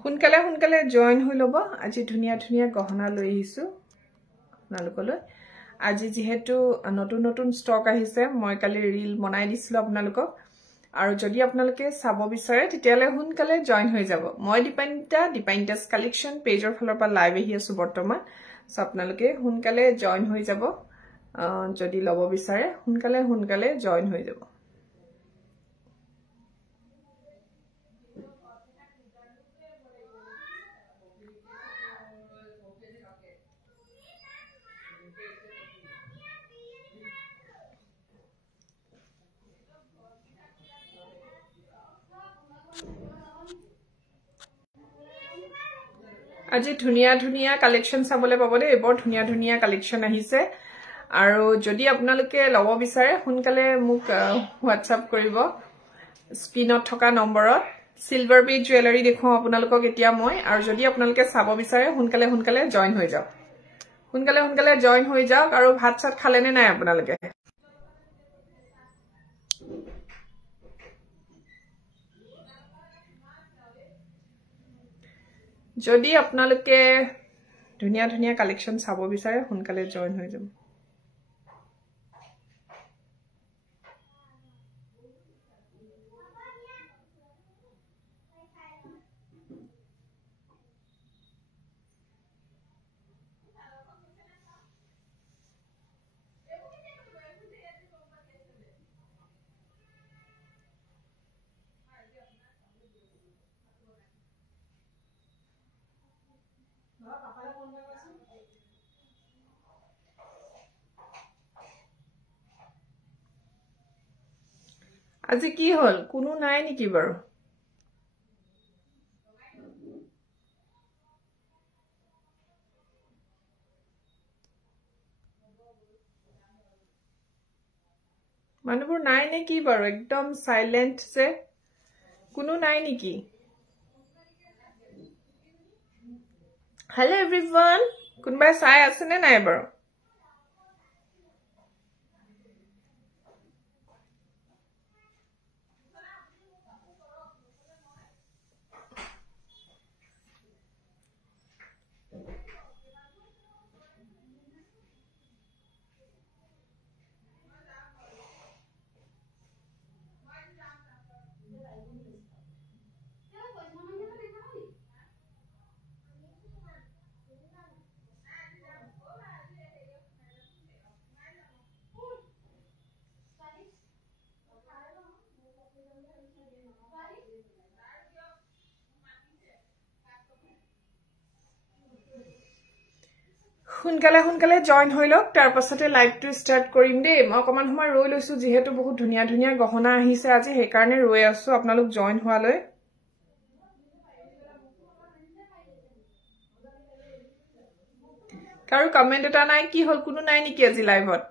সোনকালে সোনকালে জয়েন হৈ লব আজি ধুনিয়া ধুনিয়া গহনা লৈ আহিছো আপোনালোকলৈ আজি যেহেতু নতুন নতুন ষ্টক আহিছে মই কালি ৰীল বনাই দিছিলো আপোনালোকক আৰু যদি আপোনালোকে চাব বিচাৰে তেতিয়ালে সোনকালে জয়েন হৈ যাব মই ডিপাইনটাস কালেকশন পেজৰ ফলৰ পৰা লাইভ আহি আছো বৰ্তমান সো আপোনালোকে সোনকালে জয়েন হৈ যাব যদি লব বিচাৰে সোনকালে সোনকালে জয়েন হৈ যাব আজি ধুনিয়া ধুনিয়া কালেকশন চাবলে পাবলে এবৰ ধুনিয়া ধুনিয়া কালেকশন আহিছে আৰু যদি আপোনালোকে লব বিচাৰে সোনকালে মোক হোৱাটসঅ্যাপ কৰিব স্ক্ৰিনত থকা নম্বৰত সিলভাৰ বি জুৱেলাৰী দেখুৱাও আপোনালোকক এতিয়া মই আৰু যদি আপোনালোকে চাব বিচাৰে সোনকালে সোনকালে জয়েন হৈ যাওক সোনকালে সোনকালে জয়েন হৈ যাওক আৰু ভাত চাত খালে নে নাই আপোনালোকে যদি আপোনালোকে ধুনিয়া ধুনিয়া কালেকশন চাব বিচাৰে সোনকালে জয়েন হৈ যাব আজি কি হল কোনো নাই নেকি বাৰু মানুহবোৰ নাই নেকি বাৰু একদম সাইলেন্ট যে কোনো নাই নেকি হেল্ল এভৰিवन কোনবাই চাই আছে নে নাই বাৰু সোনকালে সোনকালে জয়েন হৈ লওক তাৰ পাছতে লাইভটো ষ্টাৰ্ট কৰিম দেই মই অকমান সময় ৰৈ লৈছো যেহেতু বহুত ধুনিয়া ধুনিয়া গহনা আহিছে আজি সেই কাৰণে ৰৈ আছো আপোনালোক জয়েন হোৱালৈ কাৰো কমেন্ট এটা নাই কি হল কোনো নাই নেকি আজি লাইভত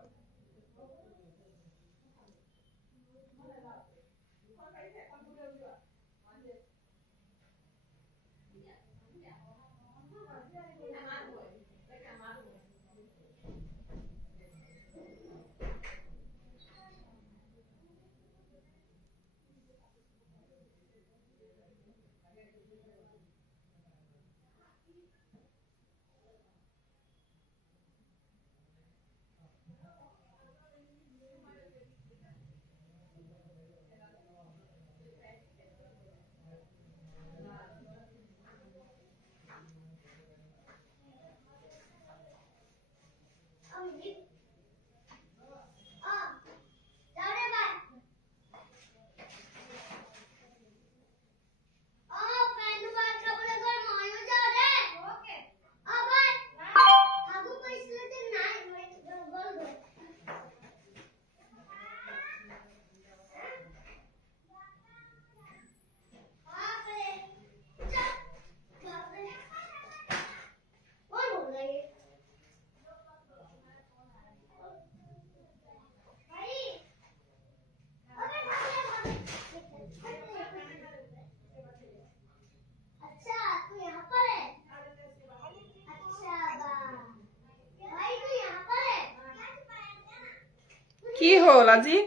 কি হল আজি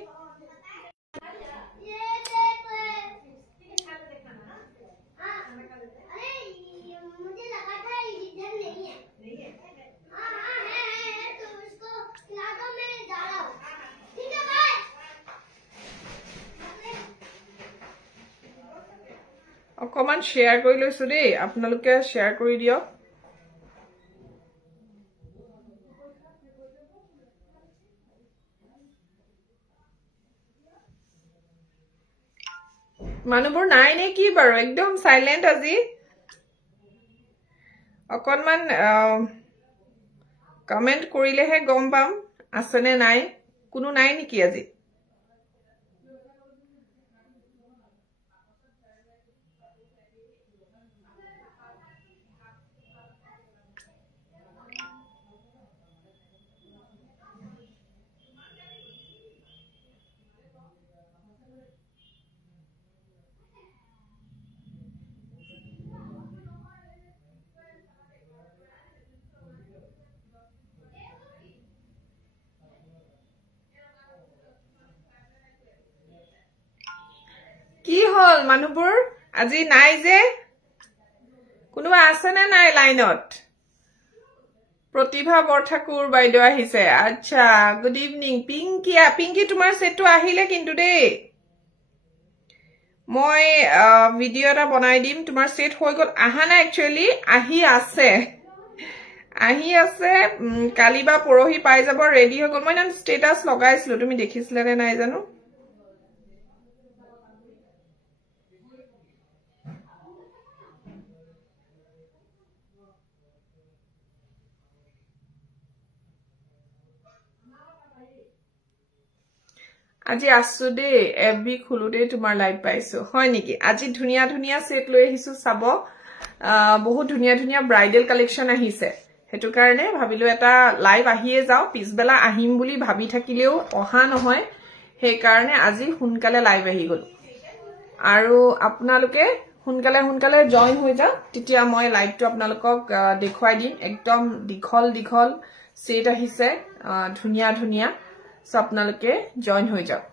অকমান শেয়াৰ কৰি লৈছো দেই আপোনালোকে শেয়াৰ কৰি দিয়ক মানুহবোৰ নাই নে কি বাৰু একদম সাইলেন্ট আজি অকনমান কমেন্ট কৰিলেহে গম পাম আছেনে নাই কোনো নাই নেকি আজি কি হল মানুহবোৰ আজি নাই যে কোনোবা আছে নে নাই লাইনত প্ৰতিভা বৰঠাকুৰ বাইদেউ আহিছে আচ্ছা গুড ইভিনিং পিংকি তোমাৰ সেটটো আহিলে কিন্তু দেই মই ভিডিও এটা বনাই দিম তোমাৰ সেট হৈ গল আহা না একচুয়ালি আহি আছে কালি বা পৰহি পাই যাব ৰেডি হৈ গল মই নাম ষ্টেটাস লগাইছিলো তুমি দেখিছিলা নে নাই জানো আজি আসু দে এভি খুলুতে তোমাৰ লাইভ পাইছো হয় নেকি আজি ধুনিয়া ধুনিয়া সেট লৈ আহিছো চাব বহুত ধুনিয়া ধুনিয়া ব্ৰাইডাল কালেকশন আহিছে হেতু কাৰণে ভাবিলো এটা লাইভ আহিয়ে যাও পিছবেলা আহিম বুলি ভাবি থাকিলেও অহা নহয় সেই কাৰণে আজি হুনকালে লাইভ আহি গলো আৰু আপোনালোকে হুনকালে জয়েন হৈ যা তেতিয়া মই লাইভটো আপোনালোকক দেখুৱাই দিম একদম দীঘল সেট আহিছে ধুনিয়া ধুনিয়া So আপোনালোকে জয়েন হৈ যাওক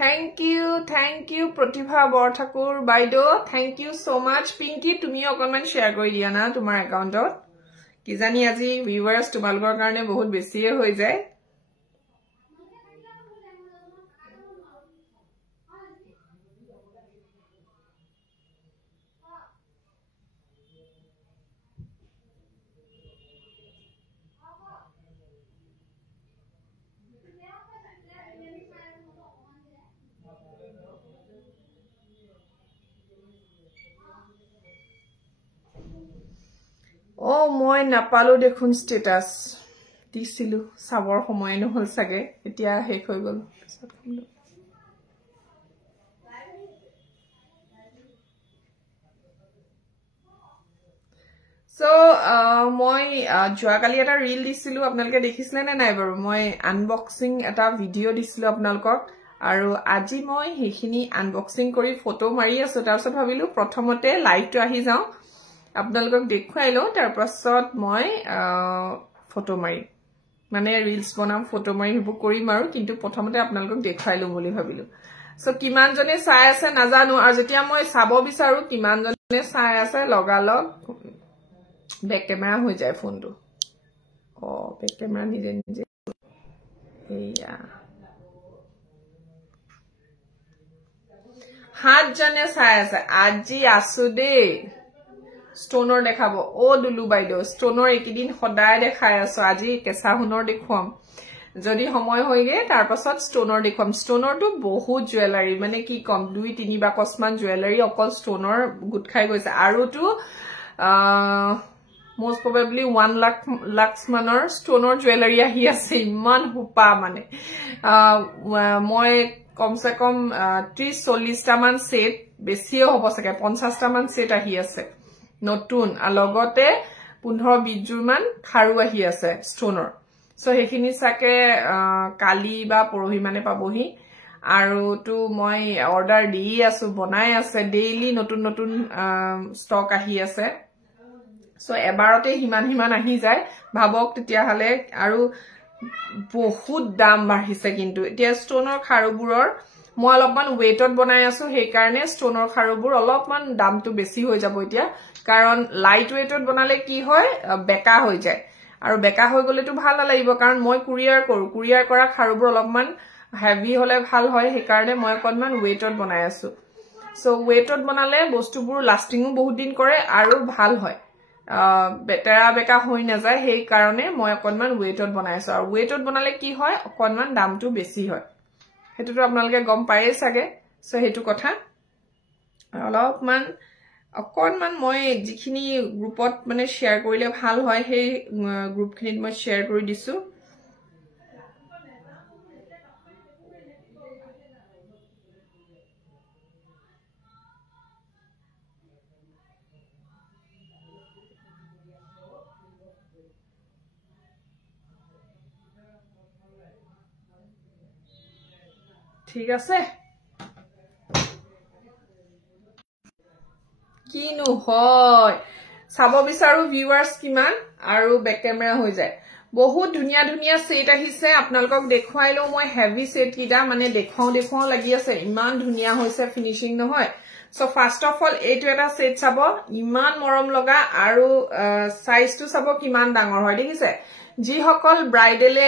Thank you প্ৰতিভা বৰঠাকুৰ বাইদেউ thank you so much Pinky তুমি অকনমান শেয়াৰ কৰি দিয়া না তোমাৰ একাউন্টত কিজানি আজি ভিউয়াৰ্স তোমালোকৰ কাৰণে বহুত বেছিয়ে হৈ যায় ও মই নাপালো দেখুন স্ট্যাটাস দিছিলো সাবৰ সময় নহল সাগে এতিয়া শেষ হৈ গল So মই জোৱাকালি এটা ৰীল দিছিলো আপোনালোকে দেখিছিলে নে নাই বাৰু মই আনবক্সিং এটা ভিডিও দিছিলো আপোনালোকক আৰু আজি মই হেখিনি আনবক্সিং কৰি ফটো মাৰি আছো তাৰছত ভাবিলো প্ৰথমতে লাইভটো আহি যাও আপোনালোকক দেখুৱাইলো তাৰ পাছত মই ফটো মাৰি মানে ৰীলস বনাম ফটো মাৰি হিবু কৰিম আৰু কিন্তু প্ৰথমতে আপোনালোকক দেখুৱাইলো বুলি ভাবিলো সো কিমান জনে চাই আছে নাজানো আৰু যেতিয়া মই চাব বিচাৰো কিমান জনে চাই আছে লগালগ বেক ক্যামেৰা হৈ যায় ফোনটো বেক ক্যামেৰা নিজে এয়া 7 জনে চাই আছে আজি আসু দে ষ্টনৰ দেখাব দুলু বাইদেউ ষ্টনৰ একিদিন সদায় দেখাই আছো আজি কেঁচা হুনৰ দেখুৱাম যদি সময় হয়গে তাৰ পাছত ষ্টনৰ দেখুৱাম ষ্টনৰটো বহুত জুৱেলাৰী মানে কি কম 2-3 বাকসমান জুৱেলাৰী অকল ষ্টনৰ গুট খাই গৈছে আৰুটো most probably 1 lakhs manor stoner jewelry ahi ase iman hupa mane moi komse kom 30-40 ta man set besiyo hobo sake 50 ta man set ahi ase notun alogote 15-20 jur man kharu ahi ase stoner so hekhini sake kali ba porohi mane pabohi aru tu moi order di asu bonai ase daily notun stock ahi ase So এবাৰতে হিমান আহি যায় ভাবক তেতিয়া হলে আৰু বহুত দাম বাঢ়িছে কিন্তু এতিয়া ষ্টনৰ খাৰুবোৰৰ মই অলপমান ওয়েটত বনাই আছো সেই কাৰণে ষ্টনৰ খাৰুবোৰ অলপমান দামটো বেছি হৈ যাব এতিয়া কাৰণ লাইট ওয়েটত বনালে কি হয় বেকা হৈ যায় আৰু বেকা হৈ গলেতো ভাল নালাগিব কাৰণ মই কুৰিয়াৰ কৰা খাৰুবোৰ অলপমান হেভি হলে ভাল হয় সেই কাৰণে মই অকনমান ওয়েটত বনাই আছো সো ওয়েটত বনালে বস্তুবোৰ লাষ্টিংও বহুত দিন কৰে আৰু ভাল হয় বেটেৰা বেকা হৈ নাযায় সেই কাৰণে মই অকনমান ওয়েটত বনাই আছো আৰু ওয়েটত বনালে কি হয় অকনমান দামটো বেছি হয় হেতুটো আপোনালোকে গম পায়ে সাগে সো হেতু কথা অলপমান অকনমান মই যিখিনি গ্ৰুপত মানে শেয়াৰ কৰিলে ভাল হয় সেই গ্ৰুপখিনিত মই শেয়াৰ কৰি দিছো ঠিক আছে কিনো হয় চাব বিচাৰো ভিউয়াৰ্স কিমান আৰু বেক ক্যামেৰা হৈ যায় বহুত ধুনিয়া ধুনিয়া সেট আহিছে আপোনালোকক দেখুৱাইলো মই হেভি সেট কিটা মানে দেখাও লাগি আছে ইমান ধুনিয়া হৈছে ফিনিশিং নহয় সো ফার্স্ট অফ অল এইটো এটা সেট চাব ইমান মৰম লগা আৰু সাইজটো চাব কিমান ডাঙৰ হয় দেখিছে যি সকল ব্ৰাইডেলে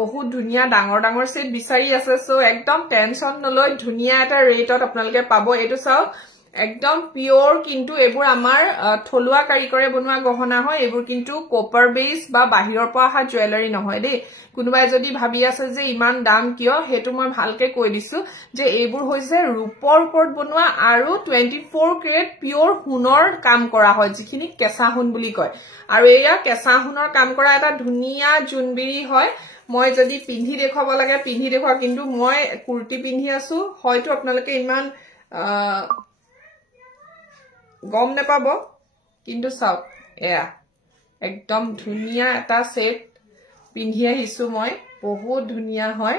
বহুত ধুনিয়া ডাঙৰ সেট বিচাৰি আছে সো একদম টেনশন নলয় ধুনিয়া এটা ৰেটত আপোনালোকে পাব এটো চাও একদম পিওৰ কিন্তু এবোৰ আমাৰ থলুৱা কাৰিকৰে বনোৱা গহনা হয় এবোৰ কিন্তু কপাৰ বেস বা বাহিৰৰ পৰা আহা জুৱেলাৰী নহয় দেই কোনোবাই যদি ভাবি আছে যে ইমান দাম কিয় হেতু মই ভালকে কৈ দিছো যে এবোৰ হৈছে ৰূপৰ ওপৰত বনোৱা আৰু 24 ক্যাৰেট পিওৰ সোণৰ কাম কৰা হয় যিখিনি কেঁচা সোণ বুলি কয় আৰু এয়া কেঁচা সোণৰ কাম কৰা এটা ধুনিয়া জুনবিৰি হয় মই যদি পিন্ধি দেখাব লাগে পিন্ধি দেখুৱা কিন্তু মই কুৰ্তি পিন্ধি আছো হয়তো আপোনালোকে ইমান গম নেপাব কিন্তু চাও এয়া একদম ধুনিয়া এটা সেট পিন্ধি আহিছো মই বহুত ধুনিয়া হয়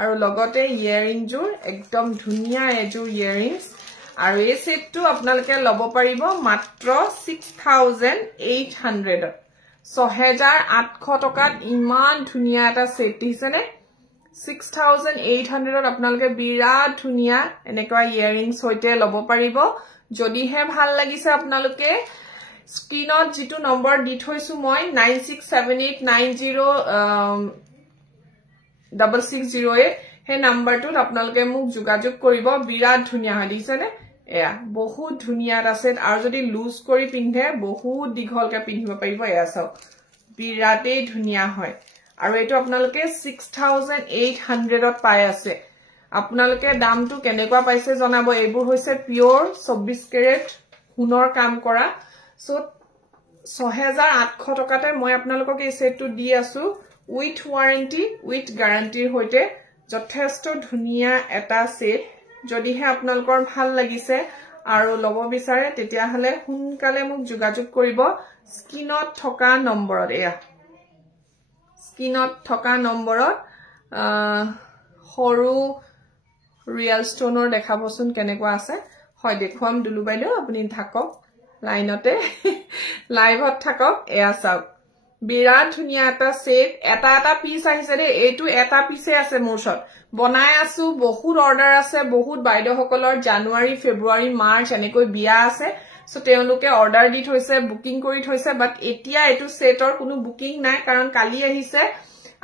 আৰু লগতে ইয়াৰিং জোৰ একদম ধুনিয়া এজোৰ ইয়াৰিংস আৰু এই সেটটো আপোনালোকে লব পাৰিব মাত্ৰ 6800 6800 টকাত ইমান ধুনিয়া এটা সেট দিছেনে 6800 আপোনালোকে বিৰাট ধুনিয়া এনেকুৱা ইয়াৰিংস হৈতে লব পাৰিব যদি হে ভাল লাগিছে আপোনালোকে স্ক্ৰিনত যেটো নম্বৰ দি থৈছো মই 9678906608 হে নম্বৰটোত আপোনালোকে মোক যোগাযোগ কৰিব বিৰাট ধুনিয়া হয় দিছেনে এয়া বহুত ধুনিয়া আছে আৰু যদি লুজ কৰি পিন্ধে বহুত দীঘলকে পিন্ধিব পাৰিব এয়া চাও বিৰাটেই ধুনিয়া হয় আৰু এটো আপোনালোকে 6800 ত পাই আছে আপোনালোকে দামটো কেনেকুৱা পাইছে জনাব এবোৰ হৈছে পিওৰ 24 ক্যাৰেট সোণৰ কাম কৰা সো 6800 টকাতে মই আপোনালোকক এই সেটটো দি আছো উইথ ওয়াৰেন্টি উইথ গ্যাৰান্টিৰ হৈতে যথেষ্ট ধুনিয়া এটা সেট যদিহে আপোনালোকৰ ভাল লাগিছে আৰু লব বিচাৰে তেতিয়া হলে সোনকালে মোক যোগাযোগ কৰিব স্ক্ৰিনত থকা নম্বৰত এয়া স্ক্ৰিনত থকা নম্বৰত হৰু ৰিয়েল ষ্টনৰ দেখাবচোন কেনেকুৱা আছে হয় দেখুৱাম দুলুবাইলো আপুনি থাকক লাইনতে লাইভত থাকক এয়া চাওক বিৰাট ধুনিয়া এটা সেট এটা পিস আহিছে দে এটো এটা পিসে আছে মোৰ ওচৰত বনাই আছো বহুত অৰ্ডাৰ আছে বহুত বাইদেউসকলৰ জানুৱাৰী ফেব্ৰুৱাৰী মাৰ্চ এনেকৈ বিয়া আছে সো তেওঁলোকে অৰ্ডাৰ দি থৈছে বুকিং কৰি থৈছে বাট এতিয়া এটো সেটৰ কোনো বুকিং নাই কাৰণ কালি আহিছে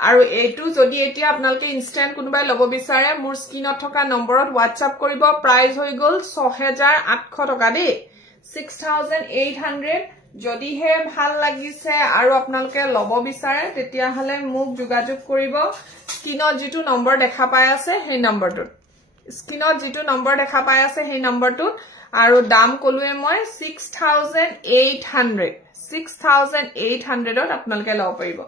আৰু এটো যদি এতিয়া আপোনালোকে ইনস্ট্যান্ট কোনোবাই লব বিচাৰে মোৰ স্ক্ৰিনত থকা নম্বৰত WhatsApp কৰিব প্ৰাইস হৈ গল 6800 টকা দেই 6800 যদি হে ভাল লাগিছে আৰু আপোনালোকে লব বিচাৰে তেতিয়া হলে মোক যোগাযোগ কৰিব স্ক্ৰিনত যেটো নম্বৰ দেখা পাই আছে সেই নম্বৰটোত স্ক্ৰিনত যেটো নম্বৰ দেখা পাই আছে সেই নম্বৰটোত আৰু দাম কলুৱে মই 6800 ত আপোনালোকে লব পাৰিব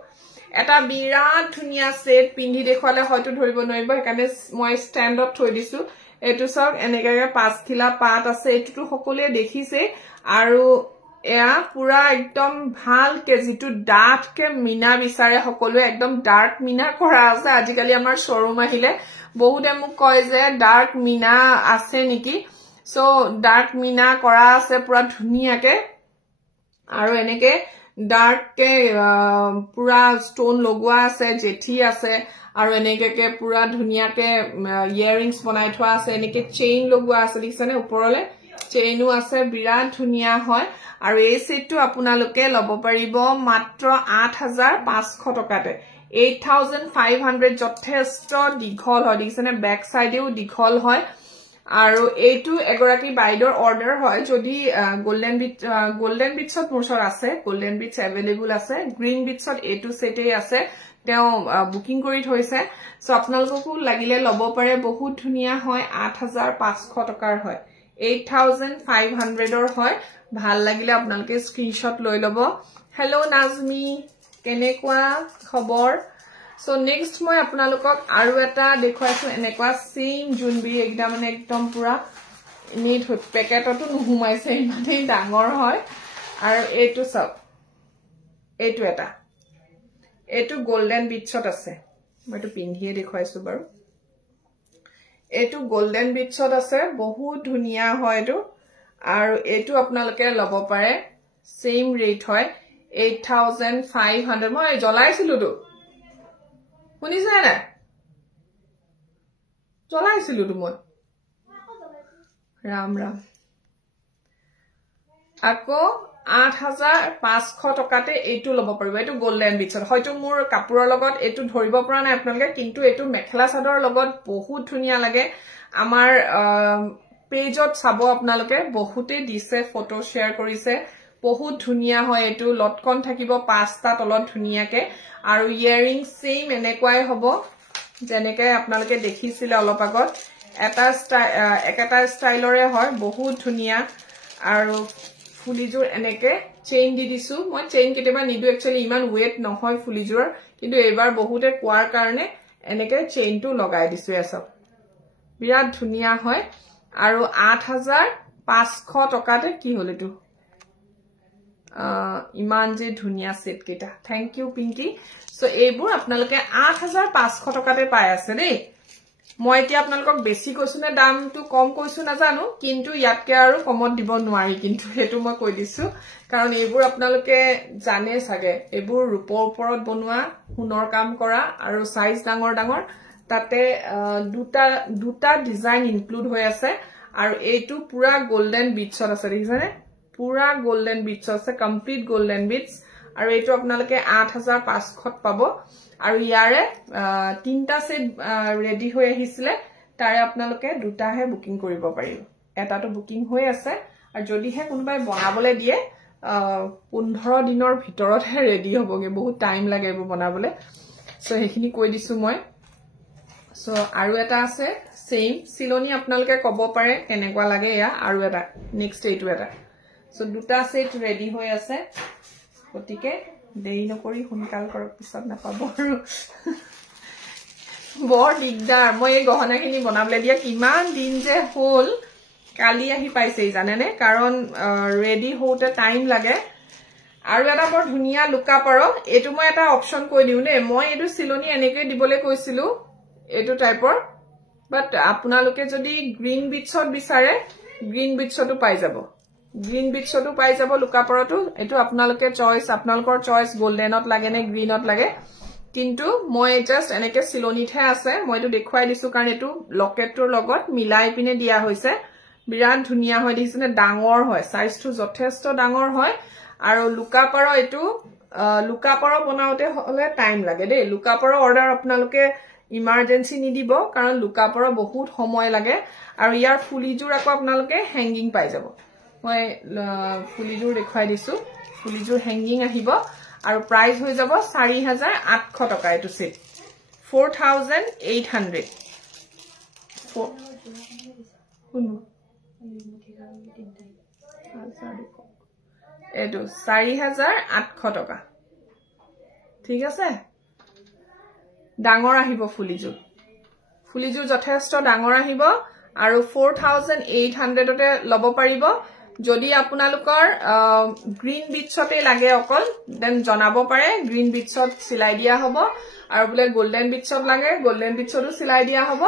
এটা বিৰাট ধুনিয়া সেট পিন্ধি দেখুৱালে হয়তো ধৰিব নোৱাৰিব সেইকাৰণে মই ষ্টেণ্ডত থৈ দিছো এটো সব এনেকৈ পাঁচখিলা পাত আছে এটো সকলোৱে দেখিছে আৰু এয়া পুৰা একদম ভালকে যেটো ডাঠকে মিনা বিচাৰে সকলোৱে একদম ডাৰ্ক মিনা কৰা আছে আজিকালি আমাৰ শোৰুম আহিলে বহুতে মোক কয় যে ডাৰ্ক মিনা আছে নেকি সো ডাৰ্ক মিনা কৰা আছে পুৰা ধুনিয়াকে আৰু এনেকে ডাৰ্ক কে পুৰা স্টোন লগোৱা আছে জেঠি আছে আৰু এনেকে পুৰা ধুনিয়াকে ইয়াৰিংস বনাই থোৱা আছে এনেকে চেইন লগোৱা আছে দেখিছানে ওপৰলে চেইনো আছে বিৰাট ধুনিয়া হয় আৰু এই সেটটো আপোনালোকে লব পাৰিব মাত্ৰ 8500 টকাতে 8500 যথেষ্ট দীঘল হয় দেখিছানে ব্যাক সাইডেও দীঘল হয় আৰু এইটো এগৰাকী বাইডৰ অৰ্ডাৰ হয় যদি গোল্ডেন বিটছত মোৰছৰ আছে গোল্ডেন বিটছ अवेलेबल আছে গ্ৰীন বিটছত এইটো সেটেই আছে তেও বুকিং কৰি থৈছে সো আপোনালোককো লাগিলে লব পাৰে বহুত ধুনিয়া হয় 8500 টকাৰ হয় 8500 ৰ হয় ভাল লাগিলে আপোনালোকে স্ক্ৰিনশ্বট লৈ লব হেল্ল নাজমি কেনেকুৱা খবৰ So next মই আপোনালোকক আৰু এটা দেখুৱাইছো এনেকুৱা সেম জুনবি একদম পুৰা নিট পেকেটটো নুহুমাইছে ইমানে ডাঙৰ হয় আৰু এইটো সব এইটো এটা এইটো গোল্ডেন বিটছত আছে মইটো পিন্ধিয়ে দেখুৱাইছো বাৰু এইটো গোল্ডেন বিটছত আছে বহুত ধুনিয়া হয় এইটো আৰু এইটো আপোনালোকে লব পাৰে সেম ৰেট হয় 8500 মই জ্বলাইছিলো তো শুনিছে না জ্বলাইছিলো তো মই ৰাম ৰাম আকৌ 8500 টকাতে এইটো লব পাৰিব এইটো গোল্ডেন বিটছত হয়তো মোৰ কাপোৰৰ লগত এইটো ধৰিব পৰা নাই আপোনালোকে কিন্তু এইটো মেখেলা চাদৰ লগত বহুত ধুনিয়া লাগে আমাৰ পেজত চাব আপোনালোকে বহুতে দিছে ফটো শেয়াৰ কৰিছে বহুত ধুনিয়া হয় এইটো লটকন থাকিব পাঁচটা তলত ধুনিয়াকে আৰু ইয়াৰিং সেম এনেকুৱাই হ'ব যেনেকৈ আপোনালোকে দেখিছিলে অলপ আগত এটা ষ্টাইলৰে হয় বহুত ধুনিয়া আৰু ফুলিজোৰ এনেকে চেইন দি দিছো মই চেইন কেতিয়াবা নিদু একচুয়ালি ইমান ওয়েট নহয় ফুলিজোৰ কিন্তু এবাৰ বহুতে কোৱাৰ কাৰণে এনেকে চেইনটো লগাই দিছো এসব বিৰাট ধুনিয়া হয় আৰু 8500 টকাতে কি হল এটো ইমান যে ধুনিয়া সেট কেটা থ্যাংক ইউ পিঙ্কি সো এইবোৰ আপোনালোকে 8500 টকাতে পাই আছে দেই মই এতিয়া আপোনালোকক বেছি কৈছো না দামটো কম কৈছো না জানো কিন্তু ইয়াতকে আৰু কমত দিব নোৱাৰি কিন্তু হেতু মই কৈ দিছো কাৰণ এইবোৰ আপোনালোকে জানে সাগে এইবোৰ ৰূপৰ ওপৰত বনোৱা সোণৰ কাম কৰা আৰু সাইজ ডাঙৰ ডাঙৰ তাতে দুটা ডিজাইন ইনক্লুড হৈ আছে আৰু এইটো পুৰা গোল্ডেন বিটছত আছে দেখিছানে পুৰা গোল্ডেন বিটছ আছে কমপ্লিট গোল্ডেন বিটছ আৰু এইটো আপোনালোকে 8500 পাব আৰু ইয়াৰে তিনটা সেট ৰেডি হৈ আহিছিলে তাৰে আপোনালোকে দুটাহে বুকিং কৰিব পাৰিব এটাটো বুকিং হৈ আছে আৰু যদিহে কোনোবাই বনাবলে দিয়ে 15 দিনৰ ভিতৰতহে ৰেডি হ'বগে বহুত টাইম লাগে এইবোৰ বনাবলে সো হেখিনি কৈ দিছো মই সো আৰু এটা আছে সেম সিলনি আপোনালোকে কব পাৰে কেনেকুৱা লাগে ইয়া আৰু এটা নেক্সট এইটো এটা সো দুটা সেট ৰেডি হৈ আছে গতিকে দেৰি নকৰি সোনকাল কৰক পিছত নাপাব আৰু বৰ দিগদাৰ মই এই গহনাখিনি বনাবলে দিয়া কিমান দিন যে হ'ল কালি আহি পাইছে জানেনে কাৰণ ৰেডি হোতে টাইম লাগে আৰু এটা বৰ ধুনিয়া লুকা পাৰো এটো মই এটা অপচন কৈ দিউ নে মই এটো সিলনি এনেকৈ দিবলে কৈছিলো এটো টাইপৰ বাট আপোনালোকে যদি গ্ৰীন বিটছত বিচাৰে গ্ৰীন বিটছতো পাই যাব গ্ৰীন বিটছতো পাই যাব লুকা পাৰটো এটো আপোনালোকে চয়েস আপোনালোকৰ চয়েস গোল্ডেনত লাগে নে গ্ৰীনত লাগে কিন্তু মই জাস্ট এনেকে সিলনিতহে আছে মইটো দেখুৱাই দিছো কাৰণ এটো লকেটৰ লগত মিলাই পিনে দিয়া হৈছে বিৰাট ধুনিয়া হয় দিছনে ডাঙৰ হয় সাইজটো যথেষ্ট ডাঙৰ হয় আৰু লুকা পাৰ এটো লুকা পাৰ বনাওতে হলে টাইম লাগে দেই লুকা পাৰ অৰ্ডাৰ আপোনালোকে ইমাৰ্জেন্সি নিদিব কাৰণ লুকা পাৰ বহুত সময় লাগে আৰু ইয়াৰ ফুলিজোৰ আকৌ আপোনালোকে হ্যাঙ্গিং পাই যাব মই ফুলিজোৰ দেখুৱাই দিছো ফুলিজোৰ হ্যাঙ্গিং আহিব আৰু প্ৰাইস হৈ যাব 4800 টকা এটো সেট 4800 এটো 4800 টকা ঠিক আছে ডাঙৰ আহিব ফুলিজোৰ যথেষ্ট ডাঙৰ আহিব আৰু 4800 তে লব পাৰিব যদি আপোনালোকৰ গ্ৰীন বিটছতে লাগে অকল দেন জনাব পাৰে গ্ৰীন বিটছত সিলাই দিয়া হ'ব আৰু বলে গোল্ডেন বিটছত লাগে গোল্ডেন বিটছতো সিলাই দিয়া হ'ব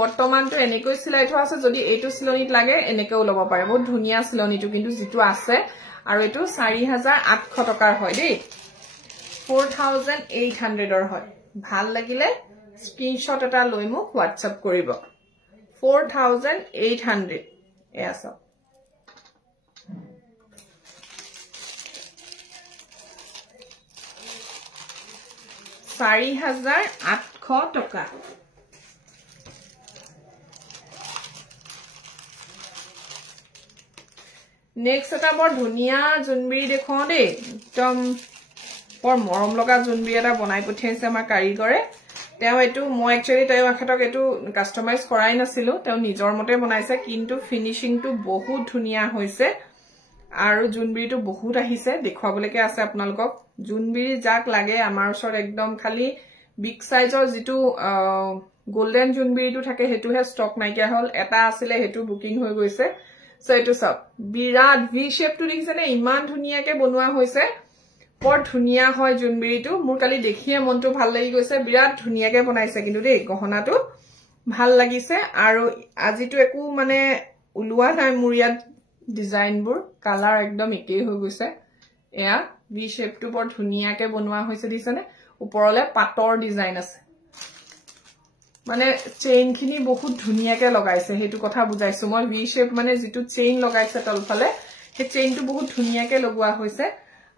বৰ্তমানটো এনেকৈ সিলাই থোৱা আছে যদি এইটো সিলনিত লাগে এনেকেও লব পাৰে বহুত ধুনিয়া সিলনিটো কিন্তু যেটো আছে আৰু এটো 4800 টকাৰ হয় দেই 4800 হয় ভাল লাগিলে স্ক্ৰিনশ্বট এটা লৈ মোক WhatsApp কৰিব 4800 এয়া সব 4800 টকা নেক্সট এটা বৰ ধুনিয়া জুনবিৰি দেখো দেই একদম বৰ মৰম লগা জুনবিৰি এটা বনাই পঠিয়াইছে আমাৰ কাৰিকৰে তেও এটো মই একচুয়ালি তেও আখতক এটো কাস্টমাইজ কৰাই নাছিলো তেও নিজৰ মতে বনাইছে কিন্তু ফিনিশিংটো বহুত ধুনিয়া হৈছে আৰু জুনবিৰিটো বহুত আহিছে দেখুৱাবলৈকে আছে আপোনালোকক জুনবিৰি যাক লাগে আমাৰ ওচৰত একদম খালি বিগ সাইজৰ যেটো গোল্ডেন জুনবিৰিটো থাকে হেতুহে ষ্টক নাইকিয়া হল এটা আছিল হেতু বুকিং হৈ গৈছে সো এটো সব বিৰাট ভি শেপটো দেখিছেনে ইমান ধুনিয়াকে বনোৱা হৈছে বৰ ধুনিয়া হয় জুনবিৰিটো মোৰ কালি দেখিয়ে মনটো ভাল লাগি গৈছে বিৰাট ধুনিয়াকে বনাইছে কিন্তু দেই গহনাটো ভাল লাগিছে আৰু আজিটো একো মানে উলুৱা নাই মোৰ ইয়াত ডিজাইনবোৰ কালাৰ একদম একেই হৈ গৈছে এয়া ভি শেপটো বৰ ধুনিয়াকে বনোৱা হৈছে দিছেনে ওপৰলে পাটৰ ডিজাইন আছে মানে চেইন খিনি বহুত ধুনিয়াকে লগাইছে হেতু কথা বুজাইছো মই ভি শেপ মানে যেটো চেইন লগাইছে তলফালে হে চেইনটো বহুত ধুনিয়াকে লগোৱা হৈছে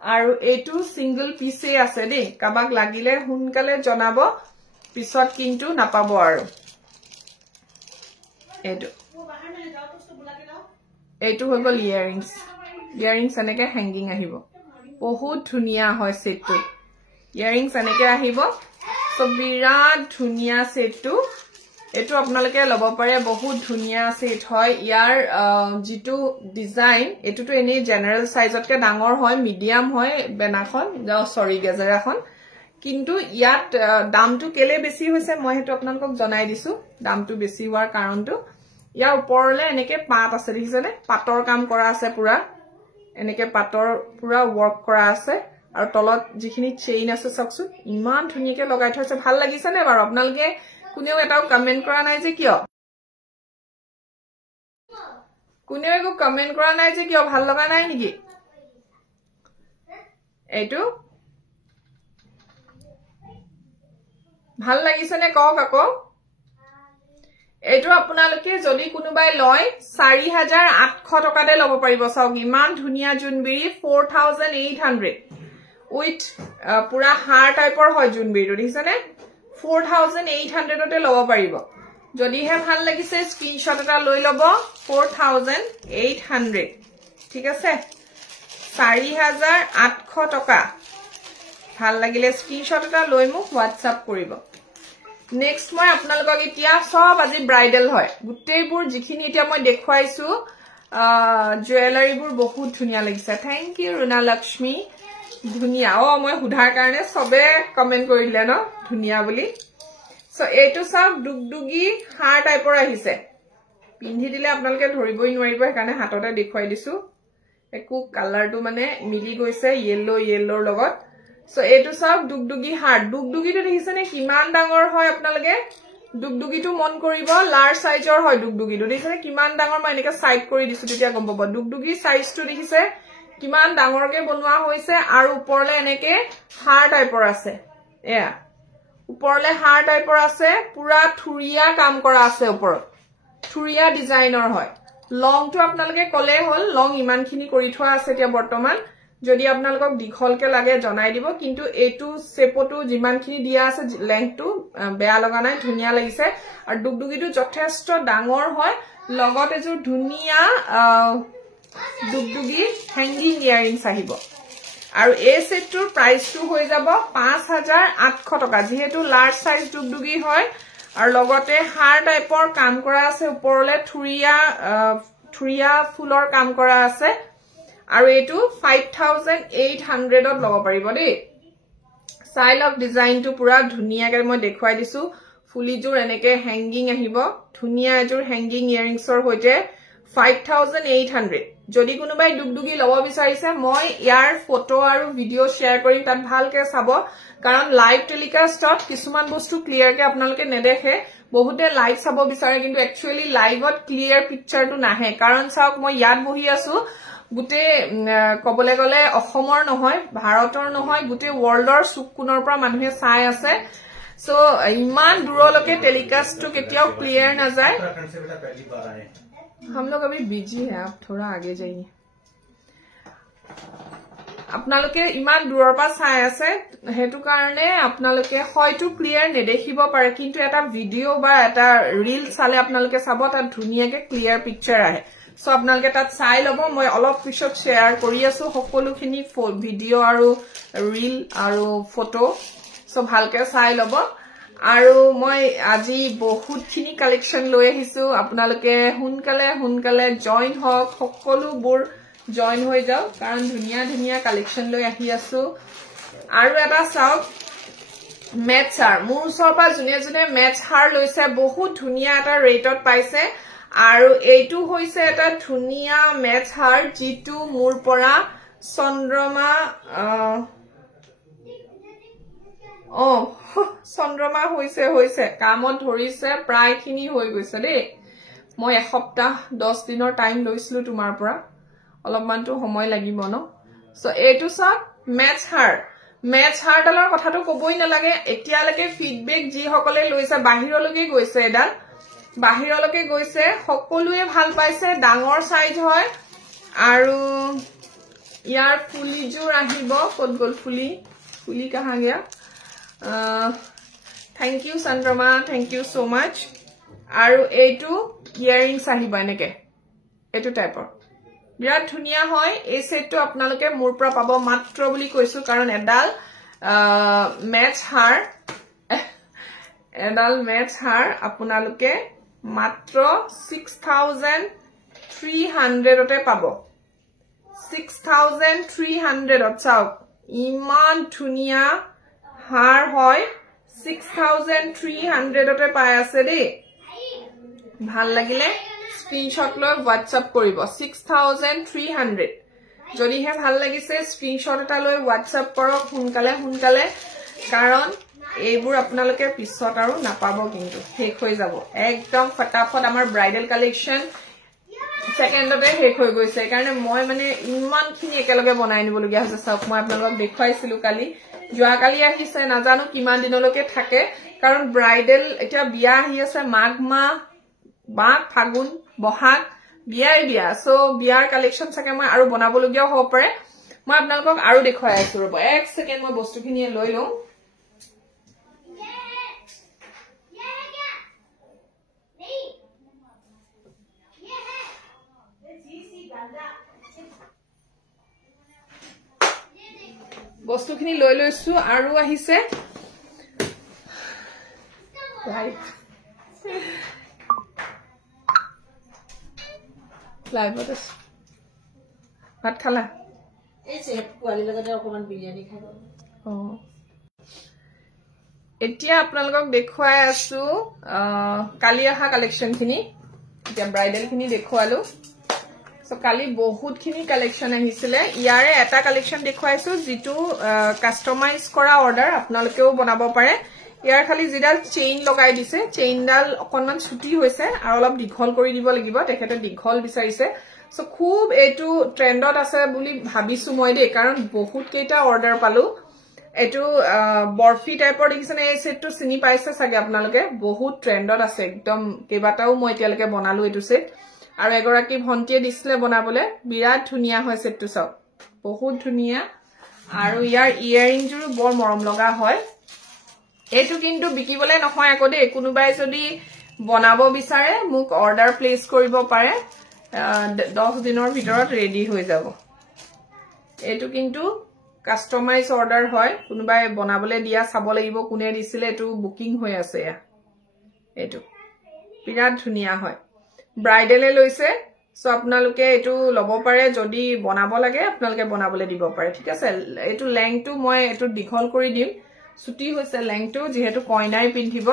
আৰু এটো সিঙ্গল পিসে আছে দেই কাবাক লাগিলে হুনকালে জনাব পিছত কিন্তু নাপাব আৰু এটো হৈ গল ইয়াৰিংস এনেকে হ্যাঙ্গিং আহিব বহুত ধুনিয়া হয় সেটটো ইয়াৰিংস এনেকে আহিব সো বিৰাট ধুনিয়া সেটটো এটো আপোনালোকে লব পাৰে বহুত ধুনিয়া সেট হয় ইয়াৰ যেটো ডিজাইন এটোটো এনে জেনাৰেল সাইজতকে ডাঙৰ হয় মিডিয়াম হয় বেনাখন সৰি গেজেৰাখন কিন্তু ইয়াত দামটো কেলে বেছি হৈছে মই হেতু আপোনালোকক জনাই দিছো দামটো বেছি হোৱাৰ কাৰণটো ইয়াৰ ওপৰলে এনেকে পাট আছে দেখিছেনে পাটৰ কাম কৰা আছে পুৰা এনেকে পাটৰ পুৰা ওয়াৰ্ক কৰা আছে আৰু তলত যিখিনি চেইন আছে সবসু ইমান ধুনিয়াকে লগাই থৈছে ভাল লাগিছে নে বাৰু আপোনালোকে কোনেও এটাও কমেন্ট কৰা নাই যে কিয় কোনেও একো কমেন্ট কৰা নাই যে কিয় ভাল লগা নাই নেকি এইটো ভাল লাগিছে নে কক আকৌ এইটো আপোনালোকে যদি কোনোবাই লয় 4800 টকাতে লব পাৰিব চাওক ইমান ধুনিয়া জুনবিৰি 4800 উইথ পুৰা হাৰ টাইপৰ হয় জুনবিৰিটো দেখিছেনে 4800 তে লব পাৰিব যদি হে ভাল লাগিছে স্ক্ৰিনশ্বট এটা লৈ লব 4800 ঠিক আছে 4800 টকা ভাল লাগিলে স্ক্ৰিনশ্বট এটা লৈ মোক WhatsApp কৰিব নেক্সট মই আপোনালোকক এতিয়া সব আজি ব্ৰাইডাল হয় গুটেইবোৰ যিখিনি এতিয়া মই দেখুৱাইছো জুৱেলাৰীবোৰ বহুত ধুনিয়া লাগিছে থ্যাংক ইউ ৰুনা লক্ষ্মী ধুনিয়া মই হুধাৰ কাৰণে সবে কমেন্ট কৰিলে ন ধুনিয়া বুলি সো এটো সব দুগদুগি হাৰ টাইপৰ আহিছে পিন্ধি দিলে আপোনালোকে ধৰিবই নোৱাৰিব সেইকাৰণে হাততে দেখুৱাই দিছো একো কালাৰটো মানে মিলি গৈছে ইয়েলৰ লগত সো এটো সব দুগদুগি হাৰ দুগদুগিটো দেখিছেনে কিমান ডাঙৰ হয় আপোনালোকে দুগদুগিটো মন কৰিব লাৰ্জ সাইজৰ হয় দুগদুগিটো দেখিছেনে কিমান ডাঙৰ মই এনেকে সাইড কৰি দিছো তেতিয়া গম পাব দুগদুগি সাইজটো দেখিছে কিমান ডাঙৰকে বনোৱা হৈছে আৰু ওপৰলে এনেকে হাৰ টাইপৰ আছে এয়া ওপৰলে হাৰ টাইপৰ আছে পুৰা থুৰিয়া কাম কৰা আছে ওপৰত থুৰিয়া ডিজাইনৰ হয় লংটো আপোনালোকে কলে হল লং ইমানখিনি কৰি থোৱা আছে এতিয়া বৰ্তমান যদি আপোনালোকক দীঘলকে লাগে জনাই দিব কিন্তু এটো সেপটো যিমানখিনি দিয়া আছে লেংথটো বেয়া লগা নাই ধুনিয়া লাগিছে আৰু দুগদুগিটো যথেষ্ট ডাঙৰ হয় লগত এজোৰ ধুনিয়া দুগদুগি হ্যাঙ্গিং ইয়াৰিংস আহিব আৰু এই সেটটোৰ প্ৰাইসটো হৈ যাব 5800 টকা যেহেতু লাৰ্জ সাইজ দুগদুগি হয় আৰু লগতে হাৰ টাইপৰ কাম কৰা আছে ওপৰলে থুৰিয়া ফুলৰ কাম কৰা আছে আৰু এটো 5800 ত লব পাৰিব দেই স্টাইল অফ ডিজাইনটো পুৰা ধুনিয়াকে মই দেখুৱাই দিছো ফুলিজোৰ এনেকে হ্যাঙ্গিং আহিব ধুনিয়া এজোৰ হ্যাঙ্গিং ইয়াৰিংসৰ হৈতে 5800 যদি কোনোবাই দুগদুগি লব বিচাৰিছে মই ইয়াৰ ফটো আৰু ভিডিও শেয়াৰ কৰিম তাত ভালকে চাব কাৰণ লাইভ টেলিকাস্টত কিছুমান বস্তু ক্লিয়াৰকে আপোনালোকে নেদেখে বহুতে লাইভ চাব বিচাৰে কিন্তু একচুয়ালি লাইভত ক্লিয়াৰ পিকচাৰটো নাহে কাৰণ চাওক মই ইয়াত বহি আছো গুটে কবলে গলে অসমৰ নহয় ভাৰতৰ নহয় গুটে ওয়াৰ্ল্ডৰ সুকুনৰ পৰা মানুহে চাই আছে সো ইমান দূৰলৈকে টেলিকাस्ट তো কেতিয়াও ক্লিয়াৰ না যায় हम लोग अभी बिजी है आप थोड़ा आगे जाइए আপোনালোকে ইমান দূৰৰ পৰা চাই আছে হেতু কাৰণে আপোনালোকে হয়তো ক্লিয়াৰ নেদেখিব পাৰে কিন্তু এটা ভিডিও বা এটা ৰীল চালে আপোনালোকে চাব তাত ধুনিয়াকে ক্লিয়াৰ পিকচাৰ আহে সো আপোনালোকে তাত চাই লব মই অলপ পিছত শেয়াৰ কৰি আছো সকলোখিনি ভিডিও আৰু ৰীল আৰু ফটো সো ভালকে চাই লব আৰু মই আজি বহুতখিনি কালেকচন লৈ আহিছো আপোনালোকে হুনকালে জয়েন হওক সকলোবোৰ জয়েন হৈ যাও কাৰণ ধুনিয়া কালেকচন লৈ আহি আছো আৰু এটা চাওক মেচ হাৰ মোৰ ওচৰৰ পৰা জুনে মেচ হাৰ লৈছে বহুত ধুনিয়া এটা ৰেটত পাইছে আৰু এইটো হৈছে এটা ধুনিয়া মেচ হাৰ জিটো মোৰ পৰা চন্দ্ৰমা চন্দ্ৰমা হৈছে কামত ধৰিছে প্ৰায়খিনি হৈ গৈছে দেই মই এসপ্তাহ 10 দিনৰ টাইম লৈছিলো তোমাৰ পৰা অলপমানটো সময় লাগিব ন সো এইটো সব মেচ হাৰ ডালৰ কথাটো কবই নালাগে এতিয়ালৈকে ফিডবেক যি সকলে লৈছে বাহিৰলৈকে গৈছে এডাল বাহিৰলৈকে গৈছে সকলোৱে ভাল পাইছে ডাঙৰ সাইজ হয় আৰু ইয়াৰ ফুলিজোৰ আহিব কত গল ফুলি कहां गया थैंक यू चंद्रमा थैंक यू सो मच আৰু এইটো ইয়াৰিংস আহিব এনেকে এইটো টাইপৰ বিৰাট ধুনিয়া হয় এই সেটটো আপোনালোকে মোৰ পৰা পাব মাত্ৰ বুলি কৈছো কাৰণ এডাল মেচ হাৰ আপোনালোকে মাত্ৰ 6300 তে পাব 6300 চাওক ইমান ধুনিয়া হার হয় 6300 তে পাই আছে দেই ভাল লাগিলে স্ক্রিনশট লৈ WhatsApp কৰিব 6300 যদি হে ভাল লাগিছে স্ক্ৰিনশট এটা লৈ WhatsApp কৰক হুনকালে কাৰণ এইবোৰ আপোনালোকে পিছত আৰু নাপাব কিন্তু শেষ হৈ যাব একদম ফটাফট আমাৰ ব্ৰাইডাল কালেকশন সেকেন্ডতে শেষ হৈ গৈছে কাৰণে মই মানে ইমানখিনি একেলগে বনাই নিবলগীয়া হৈছে চাওক মই আপোনালোকক দেখুৱাইছিলো কালি যোৱা কালি আহিছে নাজানো কিমান দিনলৈকে থাকে কাৰণ ব্ৰাইডাল এতিয়া বিয়া আহি আছে মাঘ ফাগুন বহাগ বিয়া সো বিয়াৰ কালেকশন থাকে মই আৰু বনাবলগীয়া হ'ব পাৰে মই আপোনালোকক আৰু দেখুৱাই আছো ৰব এক সেকেন্ড মই বস্তুখিনি লৈ লওঁ বস্তুখিনি লৈ লৈছো আৰু আহিছে লাইভত আছে ভাত খালা এই সেট পোৱালি লগতে অকমান বিৰিয়ানী খাব এতিয়া আপোনালোকক দেখুৱাই আছো কালি আহা কালেকশনখিনি এতিয়া ব্ৰাইডালখিনি দেখুৱালো সো কালি বহুতখিনি কালেকশন আহিছিলে ইয়াৰে এটা কালেকশন দেখুৱাইছো যেটো কাস্টমাইজ কৰা অৰ্ডাৰ আপোনালোকেও বনাব পাৰে ইয়াৰ খালি জিডাল চেইন লগাই দিছে চেইনডাল অকনমান ছুটি হৈছে আৰু অলপ দীঘল কৰি দিব লাগিব তেখেতে দীঘল বিচাৰিছে সো খুব এটো ট্ৰেন্ডত আছে বুলি ভাবিছো মই দেই কাৰণ বহুত কেইটা অৰ্ডাৰ পালো এটো বৰফি টাইপৰ দেখিছেনে এই সেটটো চিনি পাইছে সাগে আপোনালোকে বহুত ট্ৰেন্ডত আছে একদম কেবাটাও মই এতিয়ালৈকে বনালো এটো সেট আৰু এগৰাকী ভন্টিয়ে দিছিলে বনাবলে বিৰাট ধুনিয়া হয় সেটটো সব বহুত ধুনিয়া আৰু ইয়াৰ ইয়াৰিংজুৰ বৰ মৰম লগা হয় এটো কিন্তু বিকিবলে নহয় আকৌ দে কোনোবাই যদি বনাব বিচাৰে মোক অৰ্ডাৰ প্লেস কৰিব পাৰে 10 দিনৰ ভিতৰত ৰেডি হৈ যাব এটো কিন্তু কাস্টমাইজ অৰ্ডাৰ হয় কোনোবাই বনাবলে দিয়া চাব লাগিব কোনে দিছিলে এটো বুকিং হৈ আছে এটো বিৰাট ধুনিয়া হয় ব্ৰাইডালে লৈছে সো আপোনালোকে এটো লব পাৰে যদি বনাব লাগে আপোনালোকে বনাবলে দিব পাৰে ঠিক আছে এটো লেংথটো মই এটো দীঘল কৰি দিম ছুটি হৈছে লেংথটো যেহেতু কইনাই পিন্ধিব